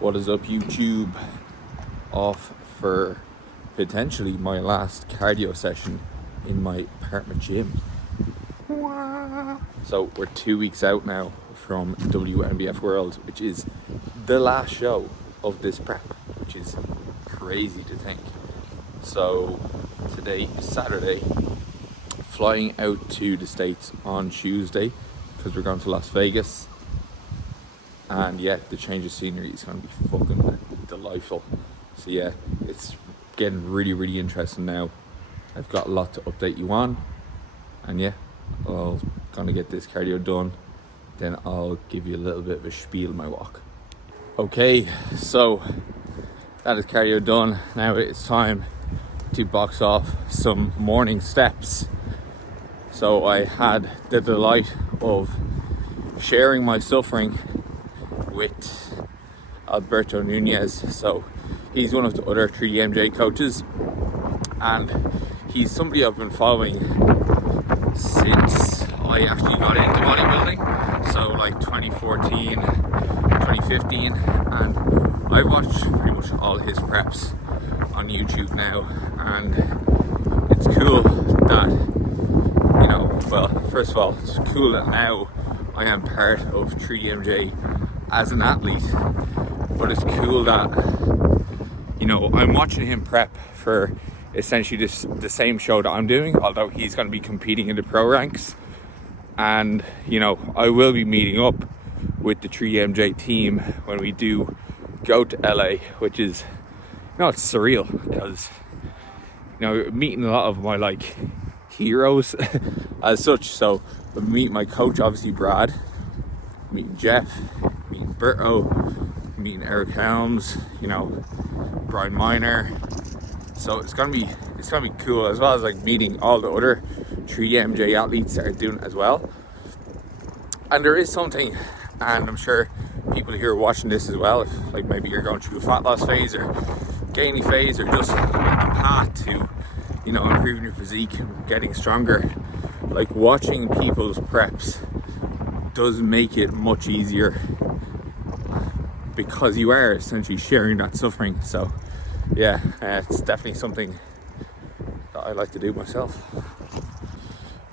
What is up, YouTube? Off for potentially my last cardio session in my apartment gym. So we're 2 weeks out now from WNBF World, which is the last show of this prep, which is crazy to think. So today is Saturday, flying out to the States on Tuesday because we're going to Las Vegas. And yeah, the change of scenery is going to be fucking delightful. So yeah, it's getting really interesting now. I've got a lot to update you on. And yeah, I'm going to get this cardio done. Then I'll give you a little bit of a spiel my walk. Okay, so that is cardio done. Now it's time to box off some morning steps. So I had the delight of sharing my suffering with Alberto Nunez. So he's one of the other 3DMJ coaches, and he's somebody I've been following since I actually got into bodybuilding, so like 2014, 2015, and I've watched pretty much all his preps on YouTube now, and it's cool that, you know, well, first of all, it's cool that now I am part of 3DMJ as an athlete, but it's cool that, you know, I'm watching him prep for essentially the same show that I'm doing, although he's going to be competing in the pro ranks. And, you know, I will be meeting up with the 3DMJ team when we do go to LA, which is, you know, it's surreal because, you know, meeting a lot of my like heroes as such. So I meet my coach, obviously Brad, meeting Jeff, meeting Berto, meeting Eric Helms, you know, Brian Miner. So it's gonna be cool, as well as like meeting all the other 3DMJ athletes that are doing it as well. And there is something, and I'm sure people here are watching this as well, if like maybe you're going through a fat loss phase or gaining phase, or just on the path to, you know, improving your physique and getting stronger, like watching people's preps does make it much easier because you are essentially sharing that suffering. So yeah, it's definitely something that I like to do myself,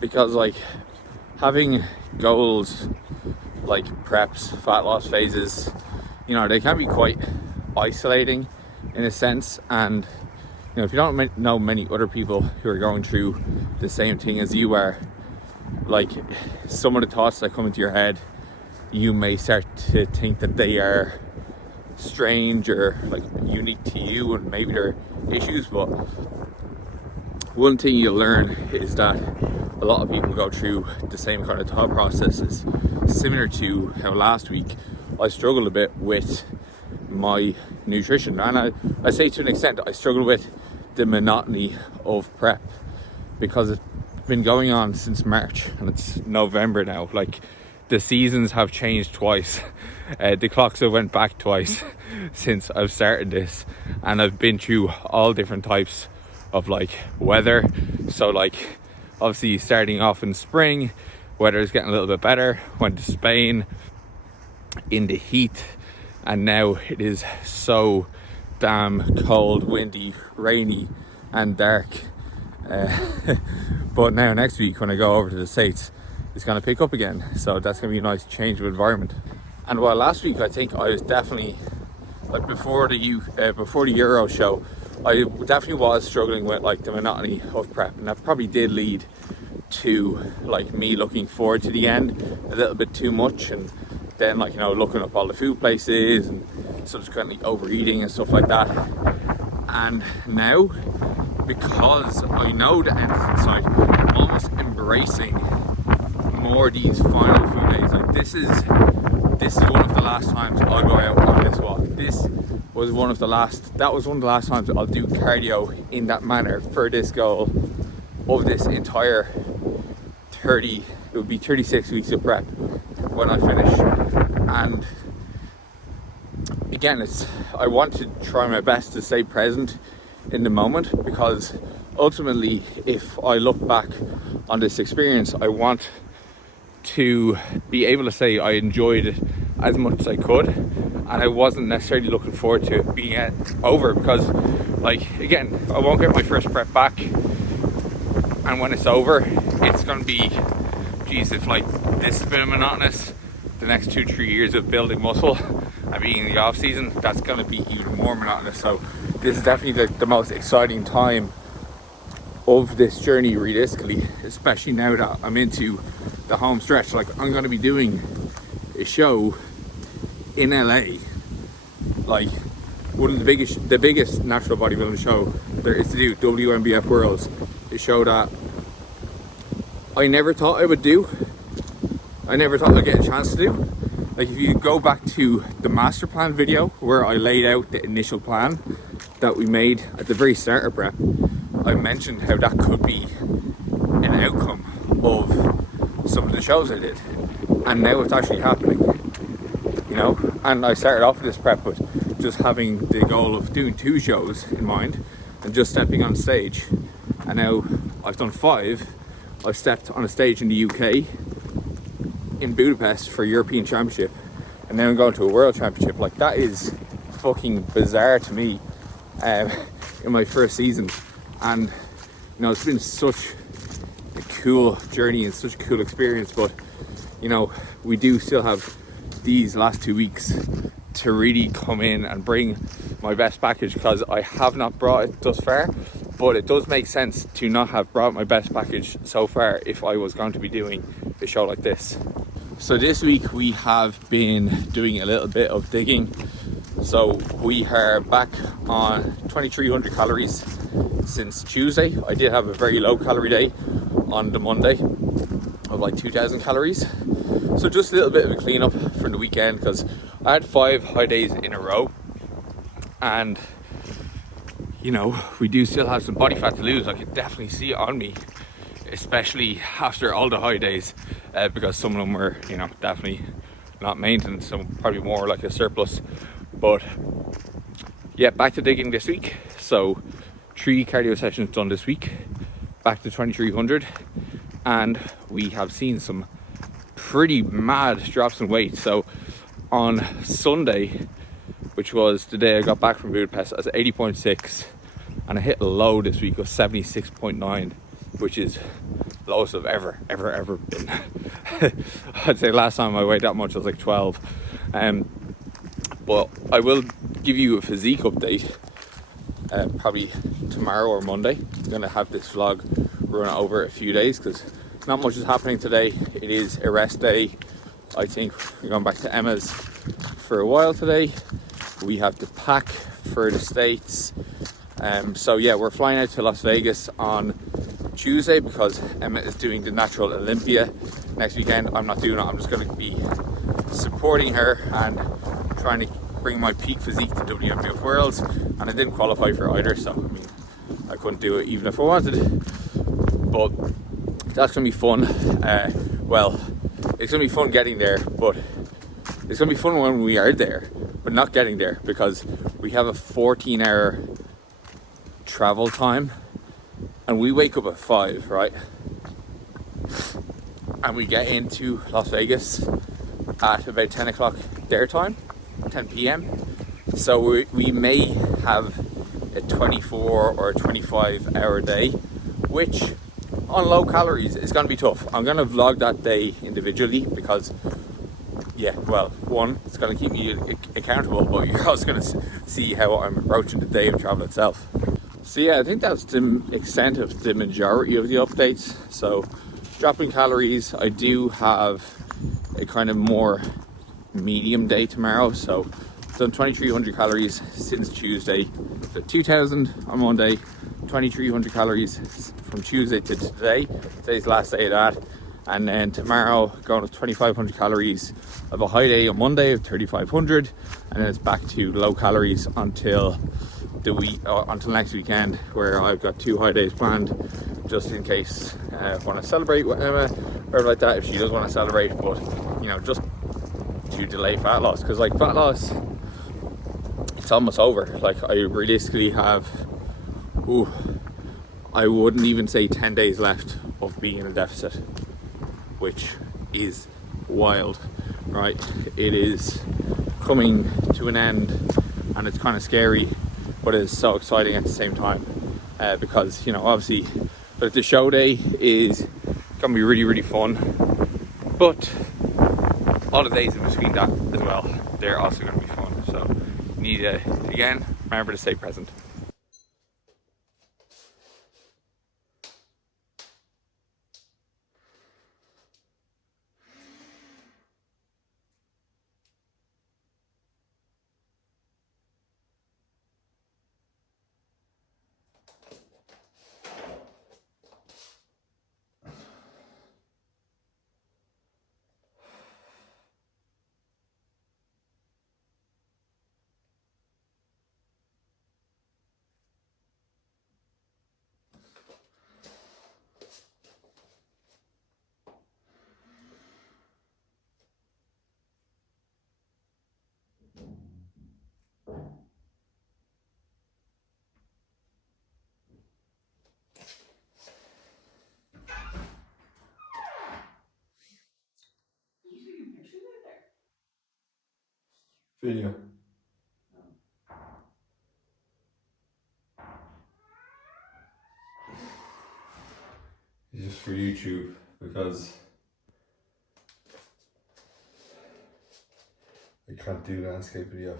because like having goals like preps, fat loss phases, you know, they can be quite isolating in a sense. And you know, if you don't know many other people who are going through the same thing as you are, like some of the thoughts that come into your head, you may start to think that they are strange or like unique to you, and maybe they're issues. But one thing you'll learn is that a lot of people go through the same kind of thought processes, similar to how last week I struggled a bit with my nutrition. And I say to an extent I struggled with the monotony of prep because it's been going on since March and it's November now. Like, the seasons have changed twice. The clocks have went back twice since I've started this, and I've been through all different types of like weather. So like obviously starting off in spring, weather is getting a little bit better. Went to Spain in the heat, and now it is so damn cold, windy, rainy and dark. But now next week when I go over to the States, it's going to pick up again, so that's going to be a nice change of environment. And while last week I think I was definitely, like before the Euro show, I definitely was struggling with like the monotony of prep, and that probably did lead to like me looking forward to the end a little bit too much, and then like, you know, looking up all the food places and subsequently overeating and stuff like that. And now, because I know the end is in sight, I'm almost embracing more these final few days. Like this is one of the last times I'll go out on this walk. That was one of the last times I'll do cardio in that manner for this goal of this entire 36 weeks of prep when I finish. And again, I want to try my best to stay present in the moment, because ultimately if I look back on this experience, I want to be able to say I enjoyed it as much as I could, and I wasn't necessarily looking forward to it being over, because like, again, I won't get my first prep back, and when it's over, it's going to be, geez, if like this has been monotonous, the next 2-3 years of building muscle and being in the off season, that's going to be even more monotonous. So this is definitely the most exciting time of this journey, realistically, especially now that I'm into the home stretch. Like, I'm going to be doing a show in LA, like one of the biggest natural bodybuilding show there is to do, WNBF Worlds, a show that I never thought I would do. I never thought I'd get a chance to do. Like, if you go back to the master plan video where I laid out the initial plan that we made at the very start of prep, I mentioned how that could be an outcome of some of the shows I did, and now it's actually happening, you know. And I started off this prep with just having the goal of doing 2 shows in mind and just stepping on stage, and now I've done 5. I've stepped on a stage in the UK, in Budapest for European Championship, and now I'm going to a World Championship. Like, that is fucking bizarre to me in my first season. And you know, it's been such a cool journey and such a cool experience, but you know, we do still have these last 2 weeks to really come in and bring my best package, because I have not brought it thus far, but it does make sense to not have brought my best package so far if I was going to be doing a show like this. So this week we have been doing a little bit of digging. So we are back on 2300 calories since Tuesday. I did have a very low calorie day on the Monday of like 2000 calories. So just a little bit of a cleanup from the weekend, because I had 5 high days in a row, and you know, we do still have some body fat to lose. I could definitely see it on me, especially after all the high days, because some of them were, you know, definitely not maintenance, some probably more like a surplus. But yeah, back to digging this week. So 3 cardio sessions done this week, back to 2300, and we have seen some pretty mad drops in weight. So on Sunday, which was the day I got back from Budapest, I was at 80.6, and I hit a low this week of 76.9, which is the lowest I've ever been. I'd say last time I weighed that much I was like 12. But I will give you a physique update probably tomorrow or Monday. I'm gonna have this vlog run over a few days because not much is happening today. It is a rest day. I think we're going back to Emma's for a while today. We have to pack for the States. So yeah, we're flying out to Las Vegas on Tuesday because Emma is doing the Natural Olympia next weekend. I'm not doing it. I'm just going to be supporting her and trying to bring my peak physique to WNBF Worlds, and I didn't qualify for either, so I mean, I couldn't do it even if I wanted. But that's going to be fun. Well, it's going to be fun getting there, but it's going to be fun when we are there, but not getting there, because we have a 14-hour travel time, and we wake up at 5, right? And we get into Las Vegas at about 10 o'clock their time, 10 p.m. So we may have a 24 or 25 hour day, which on low calories is going to be tough. I'm going to vlog that day individually because, yeah, well, one, it's going to keep me accountable, but you're also going to see how I'm approaching the day of travel itself. So yeah, I think that's the extent of the majority of the updates. So dropping calories, I do have a kind of more medium day tomorrow. So I've done 2300 calories since Tuesday, so 2000 on Monday, 2300 calories from Tuesday to today. Today's the last day of that. And then tomorrow going to 2500 calories of a high day on Monday of 3500, and then it's back to low calories until the week until next weekend, where I've got 2 high days planned just in case I want to celebrate with Emma or like that, if she does want to celebrate. But you know, just to delay fat loss, because like fat loss, it's almost over. Like I realistically have, I wouldn't even say 10 days left of being in a deficit, which is wild, right? It is coming to an end, and it's kind of scary, but it's so exciting at the same time, because, you know, obviously like the show day is gonna be really, really fun, but all the days in between that as well, they're also gonna be fun. So you need to, again, remember to stay present. Video. It's just for YouTube, because I can't do landscape videos.